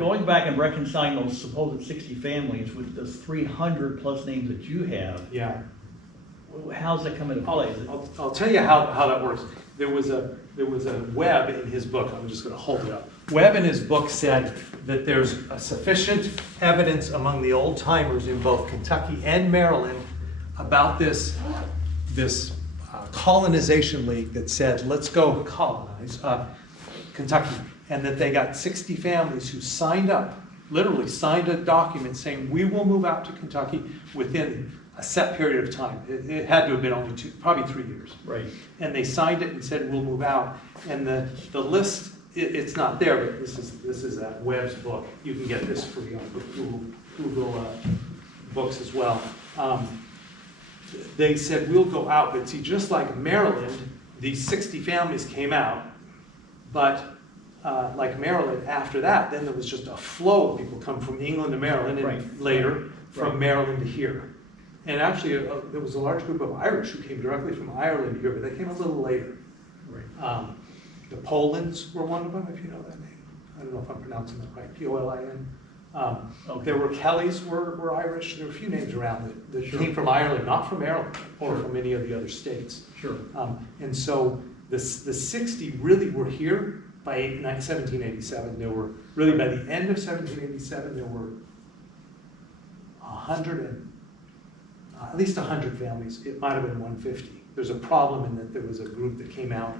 going back and reconciling those supposed 60 families with those 300 plus names that you have, Yeah. how's that come into play? I'll tell you how that works. There was a Webb in his book. I'm just going to hold it up. Webb in his book said that there's a sufficient evidence among the old timers in both Kentucky and Maryland about this colonization league that said, let's go colonize Kentucky, and that they got 60 families who signed up, literally signed a document saying, we will move out to Kentucky within a set period of time. It had to have been only probably 3 years. Right. And they signed it and said, we'll move out. And the list, it's not there, but this is that Webb's book. You can get this free on Google Books as well. They said, we'll go out. But see, just like Maryland, these 60 families came out. But like Maryland, after that, then there was just a flow of people come from England to Maryland, and later from Maryland to here. And actually, there was a large group of Irish who came directly from Ireland here, but they came a little later. Right. The Polans were one of them, if you know that name. I don't know if I'm pronouncing that right, P-O-L-I-N. Okay. There were Kellys were Irish. There were a few names around that came from Ireland, not from Maryland or from any of the other states. Sure. And so the 60 really were here by 1787. There were, really by the end of 1787, there were 100 at least 100 families. It might have been 150. There's a problem in that there was a group that came out.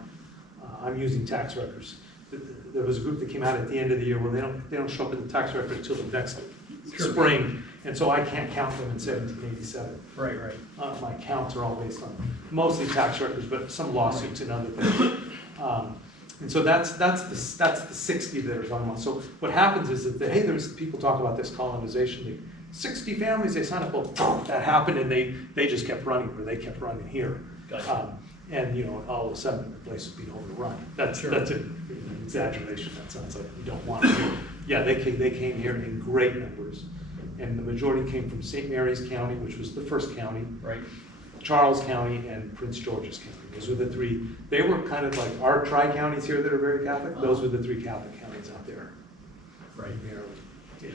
I'm using tax records. There was a group that came out at the end of the year where they don't show up in the tax record until the next spring, and so I can't count them in 1787. Right, right. My counts are all based on mostly tax records, but some lawsuits and other things. And so that's the 60 that are talking about. So what happens is that hey, there's people talk about this colonization league. 60 families, they signed up, well, that happened, and they just kept running, or they kept running here. Gotcha. And all of a sudden the place would be overrun. That's an exaggeration. That sounds like you don't want to. Yeah, they came here in great numbers, and the majority came from St. Mary's County, which was the first county, Right. Charles County, and Prince George's County. Those were the three. They were kind of like our tri-counties here that are very Catholic. Those were the three Catholic counties out there. Right. In Maryland. Yeah.